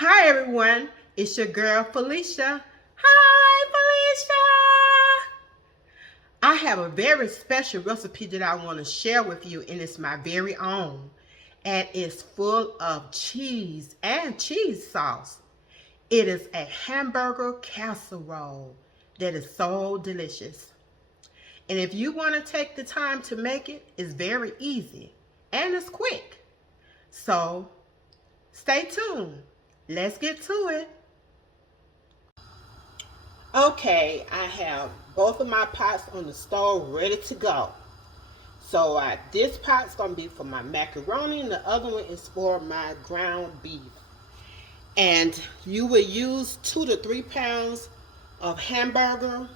Hi everyone, it's your girl Felicia. Hi Felicia! I have a very special recipe that I want to share with you, and it's my very own. And it's full of cheese and cheese sauce. It is a hamburger casserole that is so delicious. And if you want to take the time to make it, it's very easy and it's quick. So stay tuned. Let's get to it. Okay, I have both of my pots on the stove ready to go. So this pot's going to be for my macaroni and the other one is for my ground beef. And you will use 2 to 3 pounds of hamburger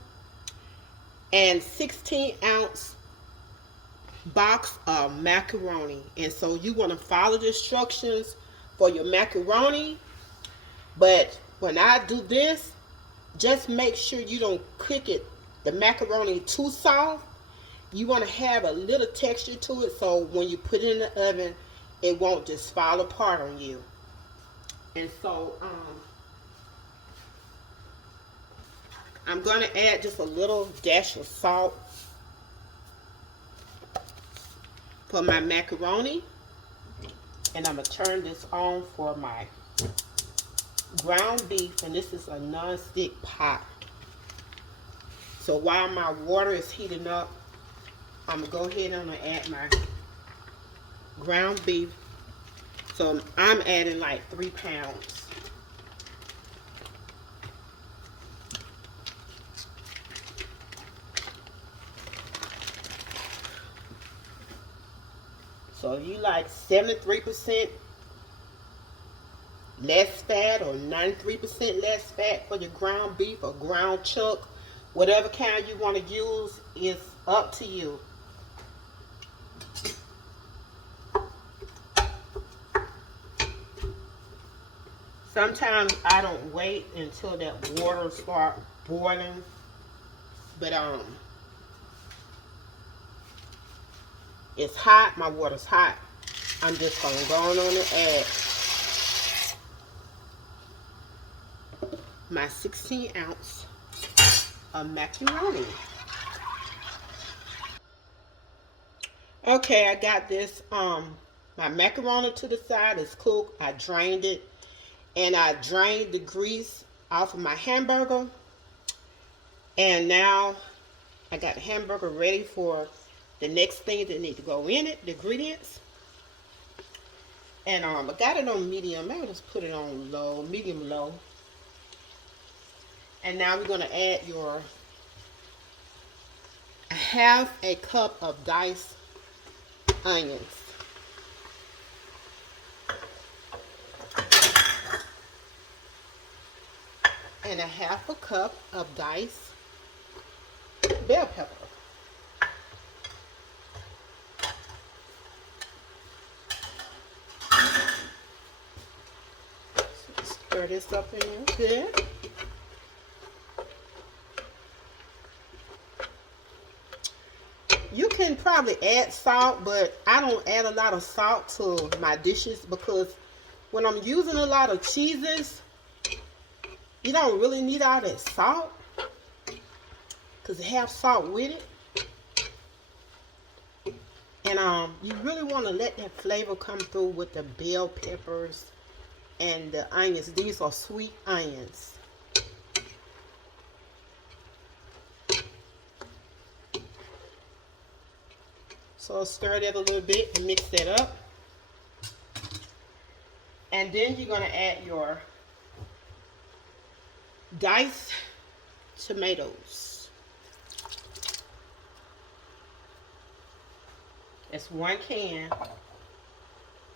and 16-ounce box of macaroni. And so you want to follow the instructions for your macaroni. But when I do this, just make sure you don't cook the macaroni too soft. You want to have a little texture to it so when you put it in the oven, it won't just fall apart on you. And so I'm going to add just a little dash of salt for my macaroni. And I'm going to turn this on for my ground beef, and this is a non-stick pot. So while my water is heating up, I'm going to go ahead and add my ground beef. So I'm adding like 3 pounds. So if you like 73% less fat or 93% less fat for your ground beef or ground chuck, whatever kind you want to use is up to you. Sometimes I don't wait until that water starts boiling, but it's hot. My water's hot. I'm just gonna go on and add my 16-ounce of macaroni. Okay, I got this. My macaroni to the side is cooked. I drained it, and I drained the grease off of my hamburger. And now I got the hamburger ready for the next thing that need to go in it, the ingredients. And I got it on medium. Maybe just put it on low, medium low. And now we're going to add a half a cup of diced onions. And a half a cup of diced bell pepper. So stir this up in there good. You can probably add salt, but I don't add a lot of salt to my dishes because when I'm using a lot of cheeses, you don't really need all that salt because it has salt with it. And you really want to let that flavor come through with the bell peppers and the onions. These are sweet onions. So stir that a little bit and mix that up. And then you're going to add your diced tomatoes. That's 1 can.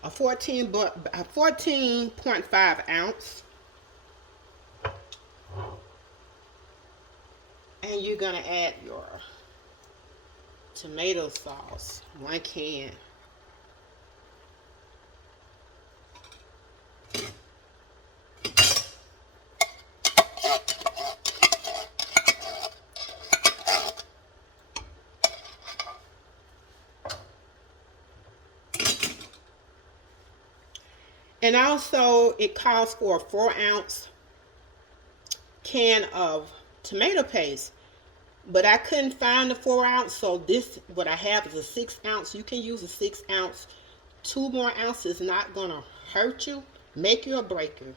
A 14.5 ounce. And you're going to add your tomato sauce, 1 can. And also it calls for a 4-ounce can of tomato paste. But I couldn't find the 4-ounce, so this, what I have is a 6-ounce. You can use a 6-ounce. 2 more ounces not gonna hurt you, make you or break you.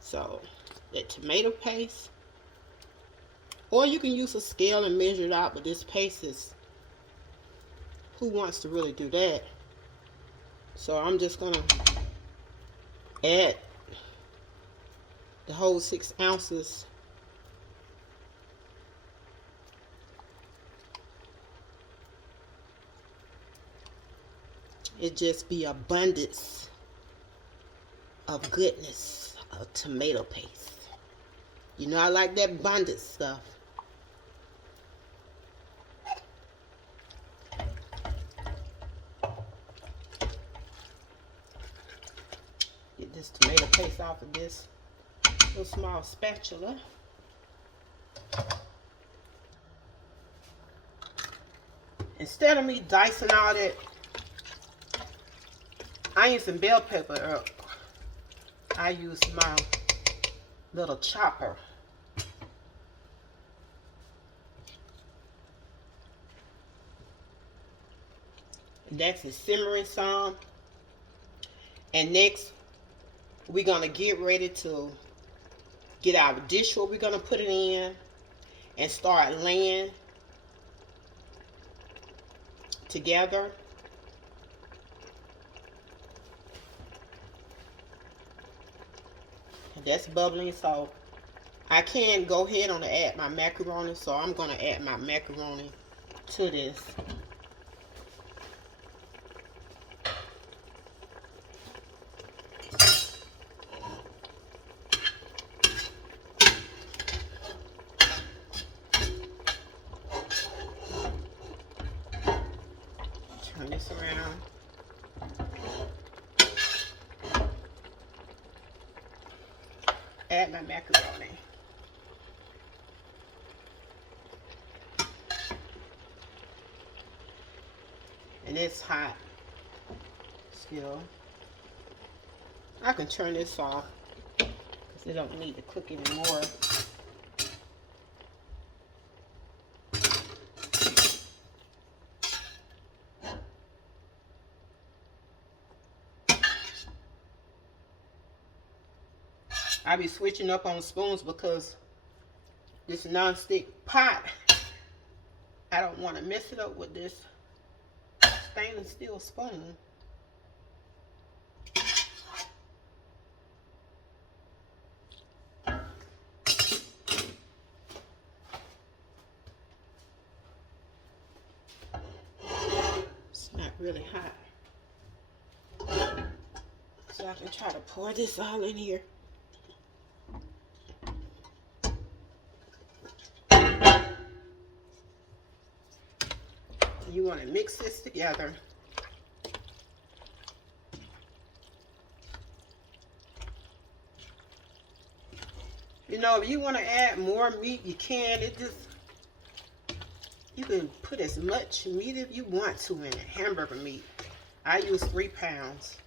So that tomato paste, or you can use a scale and measure it out, but this paste is, who wants to really do that? So I'm just gonna add the whole 6 ounces. It just be abundance of goodness of tomato paste. You know I like that abundant stuff. Get this tomato paste off of this little small spatula. Instead of me dicing all that onions and bell pepper up, I use my little chopper. That's it simmering some. And next, we're gonna get ready to get our dish where we're gonna put it in and start laying together. That's bubbling, so I can go ahead on and add my macaroni. So I'm gonna add my macaroni to this. Turn this around. Add my macaroni. And it's hot still. I can turn this off because it don't need to cook anymore. I be switching up on spoons because this non-stick pot, I don't want to mess it up with this stainless steel spoon. It's not really hot. So I can try to pour this all in here. You want to mix this together. You know, if you want to add more meat, you can. You can put as much meat if you want to in it. Hamburger meat. I use 3 pounds.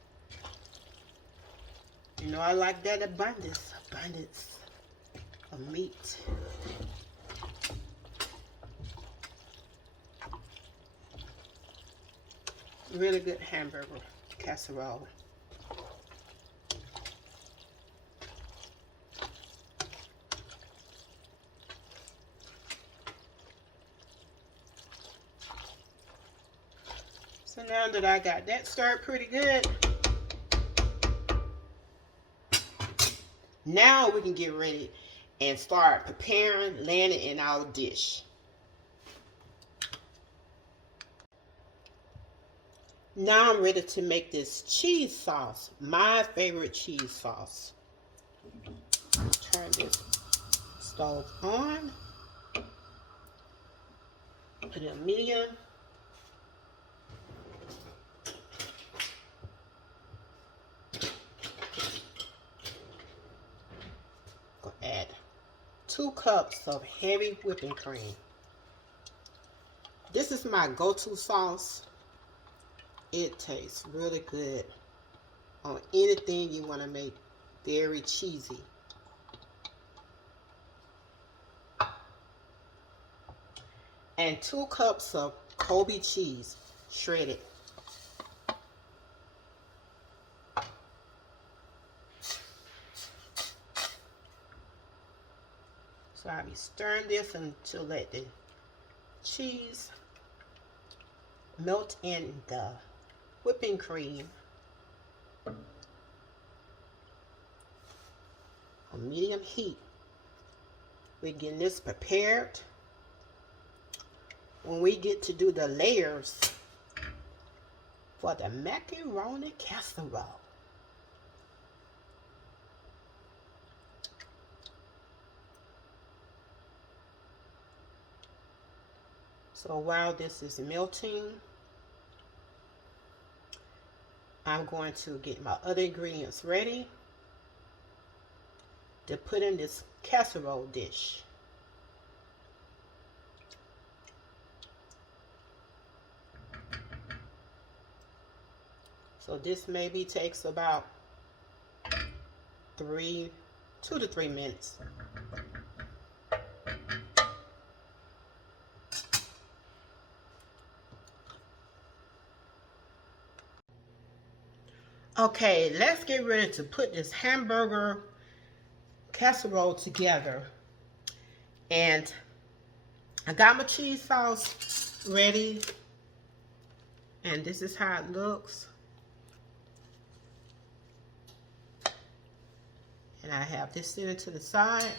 You know, I like that abundance of meat. Really good hamburger casserole. So now that I got that stirred pretty good, now we can get ready and start preparing, laying it in our dish. Now I'm ready to make this cheese sauce, my favorite cheese sauce. Turn this stove on. Put it in medium. Go add 2 cups of heavy whipping cream. This is my go-to sauce. It tastes really good. on anything you want to make very cheesy. And 2 cups of Colby cheese, shredded. So I'll be stirring this until let the cheese melt in the whipping cream on medium heat. We're getting this prepared. When we get to do the layers for the macaroni casserole. So while this is melting, I'm going to get my other ingredients ready to put in this casserole dish. So this maybe takes about 2 to 3 minutes. Okay, let's get ready to put this hamburger casserole together. And I got my cheese sauce ready. And this is how it looks. And I have this sitting to the side.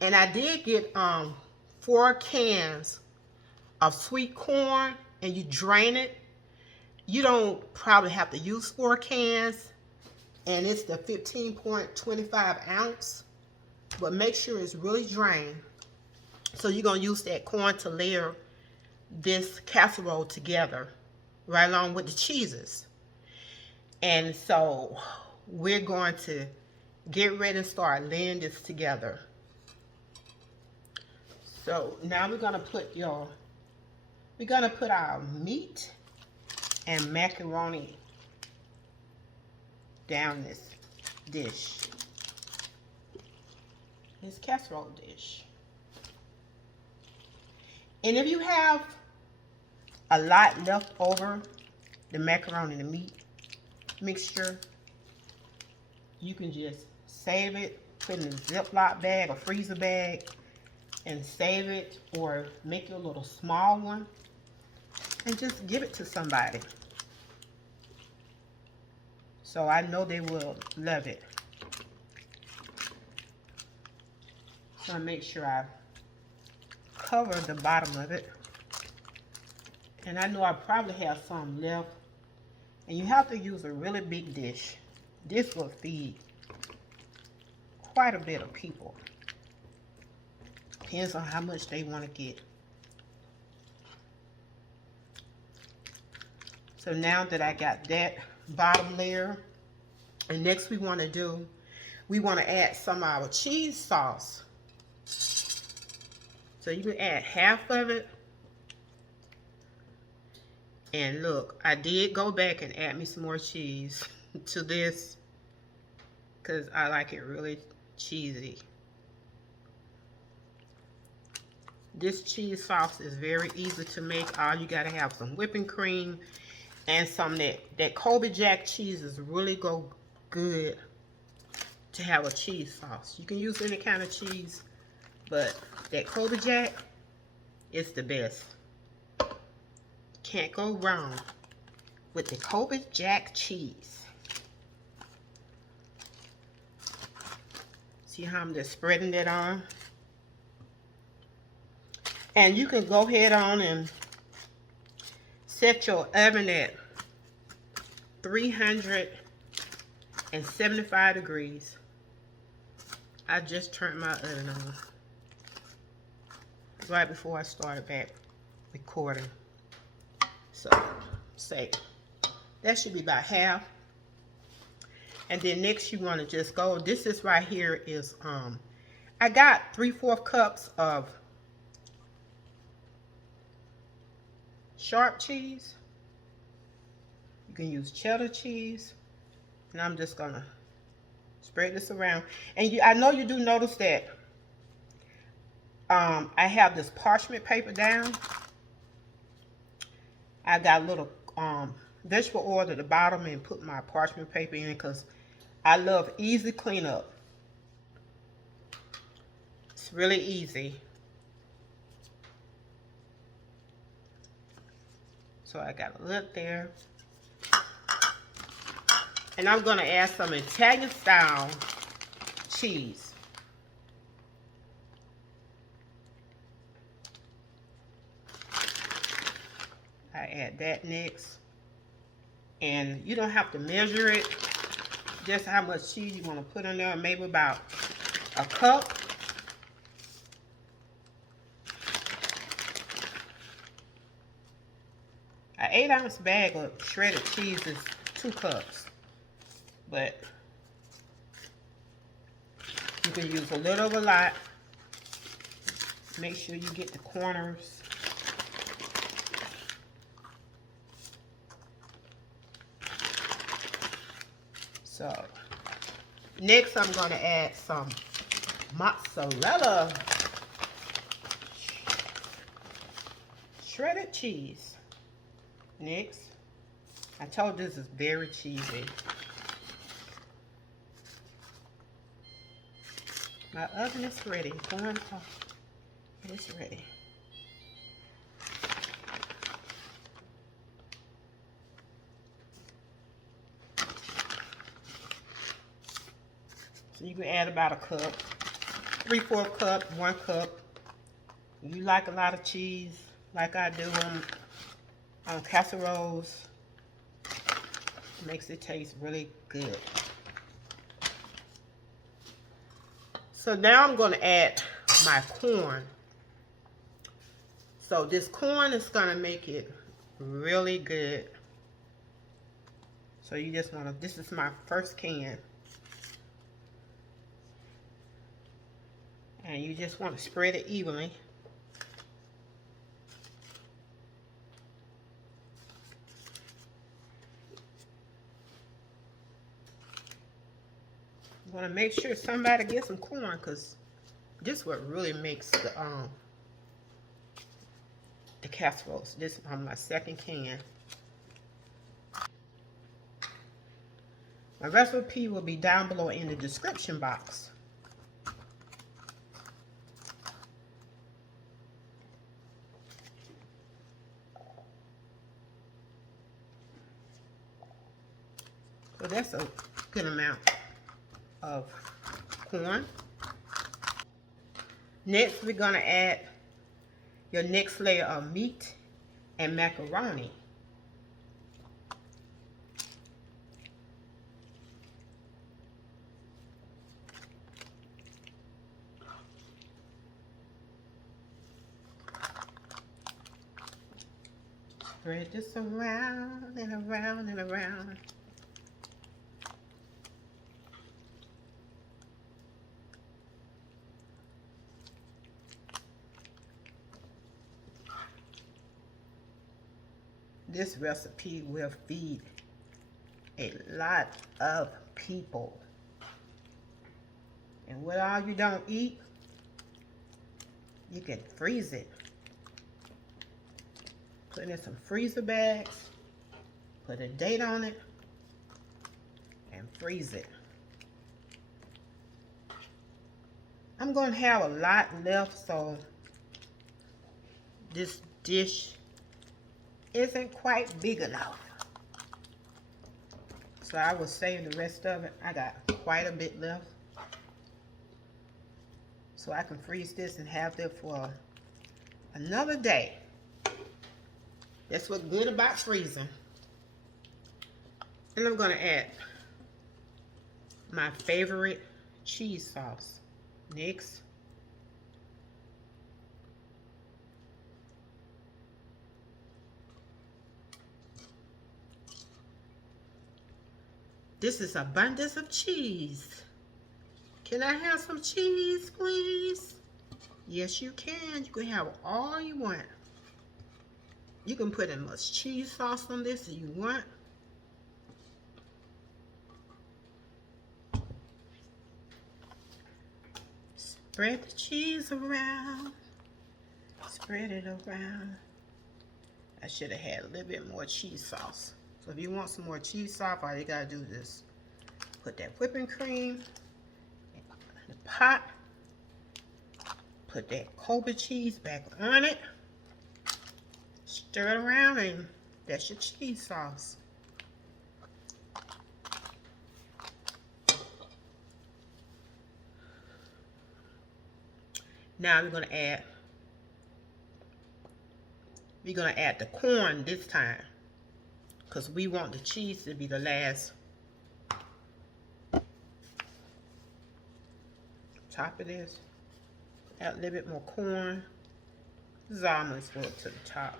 And I did get 4 cans of sweet corn, and you drain it. You don't probably have to use 4 cans, and it's the 15.25 ounce, but make sure it's really drained. So you're gonna use that corn to layer this casserole together right along with the cheeses. And so we're going to get ready to start laying this together. So now we're gonna put our meat and macaroni down this dish, this casserole dish. And if you have a lot left over, the macaroni and the meat mixture, you can just save it, put it in a Ziploc bag or freezer bag and save it, or make your little small one and just give it to somebody. So I know they will love it. So I make sure I cover the bottom of it. And I know I probably have some left. And you have to use a really big dish. This will feed quite a bit of people. Depends on how much they want to get. So now that I got that bottom layer, and next we want to add some of our cheese sauce. So you can add half of it. And look, I did go back and add me some more cheese to this because I like it really cheesy. This cheese sauce is very easy to make. All you gotta have some whipping cream and some that Colby Jack cheese is really go good to have a cheese sauce. You can use any kind of cheese, but that Colby Jack is the best. Can't go wrong with the Colby Jack cheese. See how I'm just spreading that on? And you can go ahead on and set your oven at 375 degrees. I just turned my oven on right before I started back recording. So, say, that should be about half. And then next you want to just go, this is right here is, I got 3/4 cups of sharp cheese. You can use cheddar cheese, And I'm just gonna spread this around. And I know you do notice that I have this parchment paper down. I got a little vegetable oil at the bottom and put my parchment paper in because I love easy cleanup. It's really easy. So I got a lid there. And I'm going to add some Italian style cheese. I add that next. And you don't have to measure it. Just how much cheese you want to put in there. Maybe about a cup. An 8-ounce bag of shredded cheese is 2 cups. But you can use a little of a lot. Make sure you get the corners. So, next I'm going to add some mozzarella shredded cheese. Next, I told you this is very cheesy. My oven is ready. It's ready. So you can add about a cup, 3/4 cup, 1 cup. You like a lot of cheese, like I do on casseroles. It makes it taste really good. So now I'm going to add my corn. So this corn is going to make it really good. So you just want to, this is my first can. And you just want to spread it evenly. You want to make sure somebody gets some corn, because this is what really makes the casseroles. This is on my second can. My recipe will be down below in the description box. So that's a good amount of corn. Next, we're going to add your next layer of meat and macaroni. Spread this around and around and around. This recipe will feed a lot of people. And what all you don't eat, you can freeze it. Put in some freezer bags, put a date on it, and freeze it. I'm going to have a lot left, so this dish isn't quite big enough. So I will save the rest of it. I got quite a bit left. So I can freeze this and have it for another day. That's what's good about freezing. And I'm going to add my favorite cheese sauce. Next. This is abundance of cheese. Can I have some cheese, please? Yes, you can. You can have all you want. You can put as much cheese sauce on this as you want. Spread the cheese around. Spread it around. I should have had a little bit more cheese sauce. So if you want some more cheese sauce, all you gotta do is put that whipping cream in the pot. Put that Colby cheese back on it. Stir it around and that's your cheese sauce. Now we're gonna add the corn this time, because we want the cheese to be the last. Top of this, add a little bit more corn. This is almost full to the top.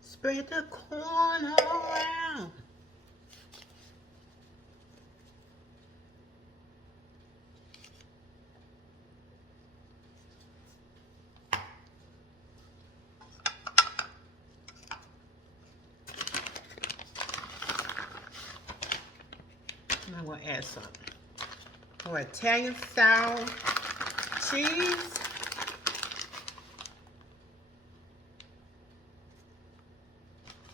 Spread the corn all around. I'm going to add some more Italian style cheese.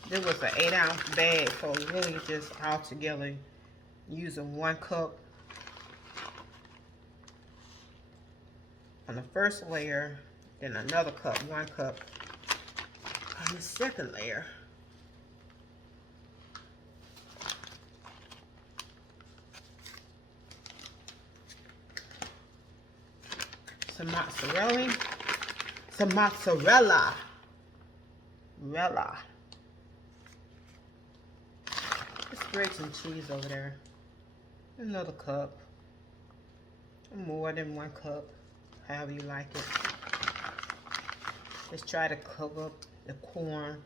This was an 8-ounce bag, so really just all together using 1 cup on the first layer, then another cup, 1 cup on the second layer. Some mozzarella. Some mozzarella. Let's spread some cheese over there. Another cup. More than 1 cup. However you like it. Let's try to cover up the corn.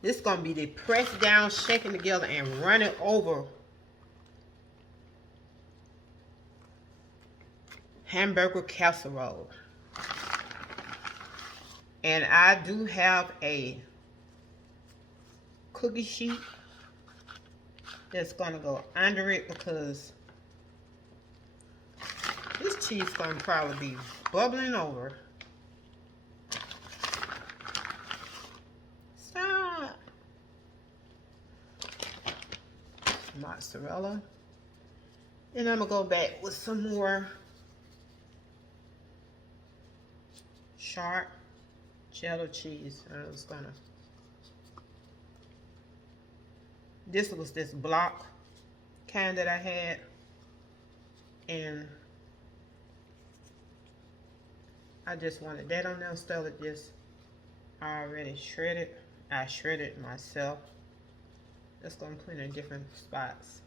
This is going to be the press down, shaking together, and run it over Hamburger Casserole. And I do have a cookie sheet that's going to go under it, because this cheese is going to probably be bubbling over. Stop. Mozzarella. And I'm going to go back with some more sharp cheddar cheese. I was gonna. This was this block kind that I had, and I just wanted that on there instead of this. I already shredded. I shredded myself. Just gonna put it in different spots.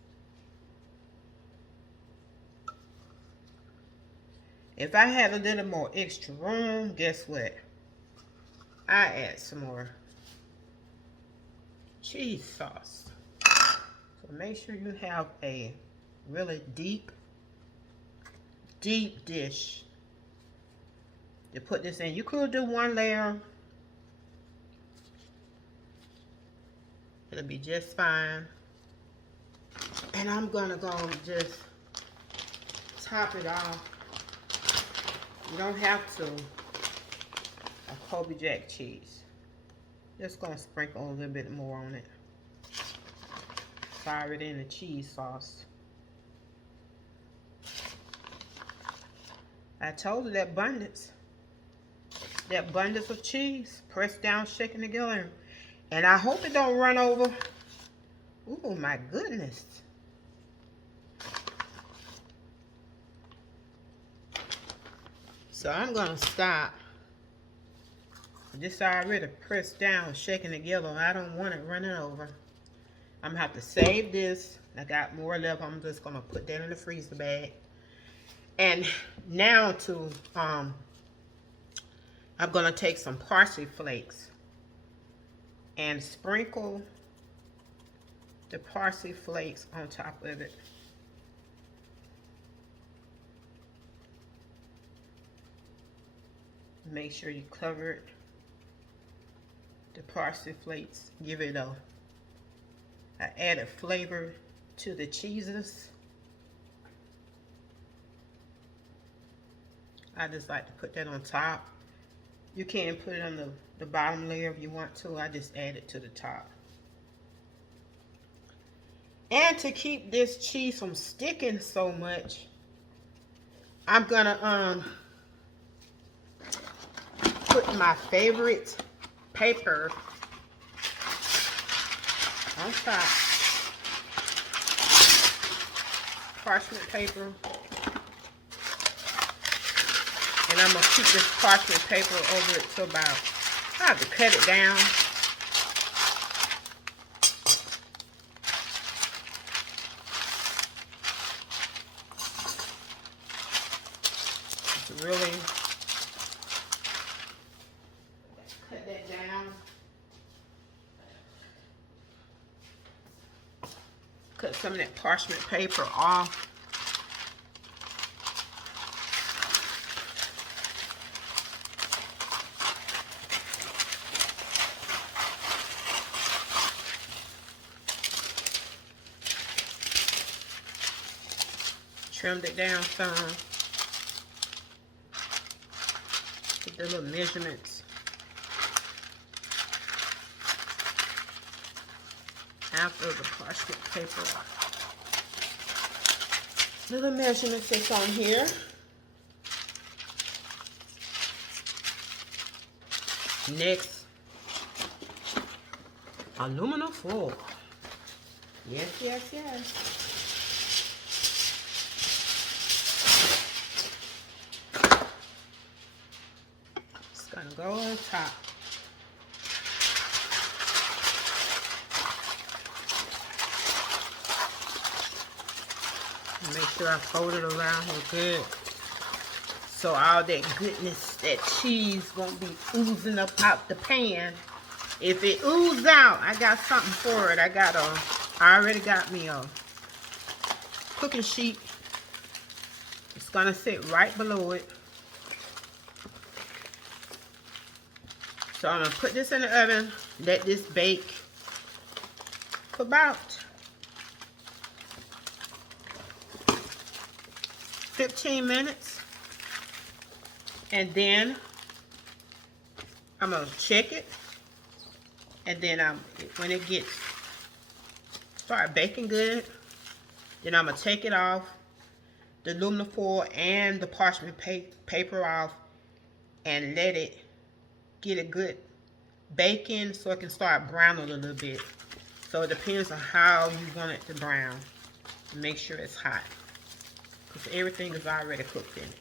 If I had a little more extra room, guess what? I add some more cheese sauce. So make sure you have a really deep dish to put this in. You could do 1 layer. It'll be just fine. And I'm gonna go just top it off. You don't have to a Colby Jack cheese. Just gonna sprinkle a little bit more on it. Fire it in the cheese sauce. I told you that abundance of cheese, pressed down, shaking together, and I hope it don't run over. Oh my goodness. So I'm gonna stop. This already pressed down, shaking together. I don't want it running over. I'm gonna have to save this. I got more left. I'm just gonna put that in the freezer bag. And now to I'm going to take some parsley flakes and sprinkle the parsley flakes on top of it. Make sure you cover the parsley flakes. Give it a added flavor to the cheeses. I just like to put that on top. You can put it on the bottom layer if you want to. I just add it to the top. And to keep this cheese from sticking so much, I'm gonna put my favorite paper on top. Parchment paper. And I'm going to keep this parchment paper over it till about, I have to cut it down. Just really cut that down. Cut some of that parchment paper off. Trimmed it down some. Get the little measurements after the parchment paper. Little measurements that's on here. Next, aluminum foil. Yes, yes, yes. Gonna go on top. Make sure I fold it around here good. So all that goodness, that cheese won't be oozing up out the pan. If it oozes out, I got something for it. I already got me a cooking sheet. It's gonna sit right below it. So I'm going to put this in the oven, let this bake for about 15 minutes. And then I'm going to check it. And then when it start baking good, then I'm going to take it off, the aluminum foil and the parchment paper off, and let it get a good baking so it can start browning a little bit. So it depends on how you want it to brown. Make sure it's hot, because everything is already cooked in it.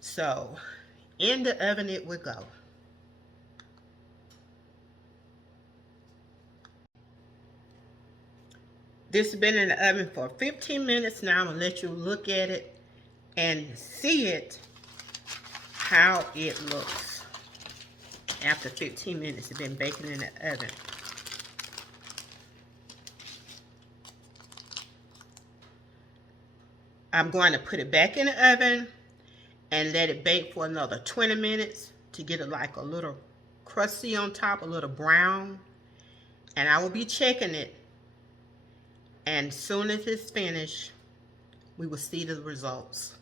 So in the oven it will go. This has been in the oven for 15 minutes now. I'm gonna let you look at it and see it, how it looks after 15 minutes. It's been baking in the oven. I'm going to put it back in the oven and let it bake for another 20 minutes to get it like a little crusty on top, a little brown. And I will be checking it, and as soon as it's finished, we will see the results.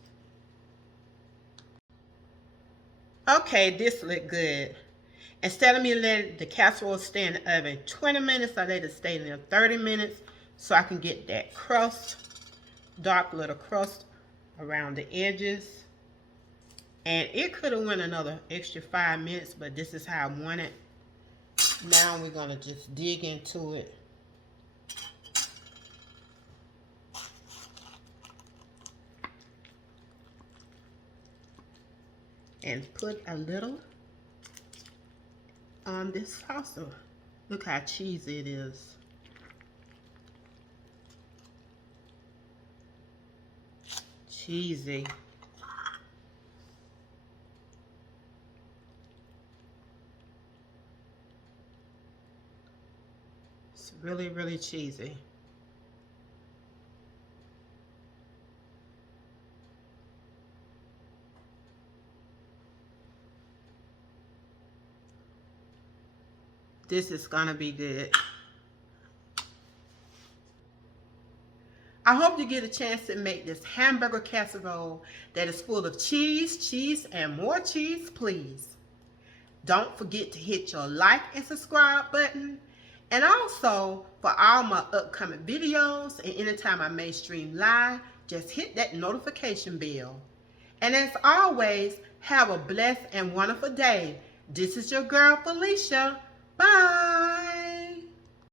Okay, this look good. Instead of me letting the casserole stay in the oven 20 minutes, I let it stay in there 30 minutes so I can get that crust, dark little crust around the edges. And it could have went another extra 5 minutes, but this is how I want it. Now we're gonna just dig into it. And put a little on this salsa. Look how cheesy it is. Cheesy. really, really cheesy. This is gonna be good. I hope you get a chance to make this hamburger casserole that is full of cheese, cheese, and more cheese, please. Don't forget to hit your like and subscribe button. And also, for all my upcoming videos and anytime I may stream live, just hit that notification bell. And as always, have a blessed and wonderful day. This is your girl, Felicia. Bye.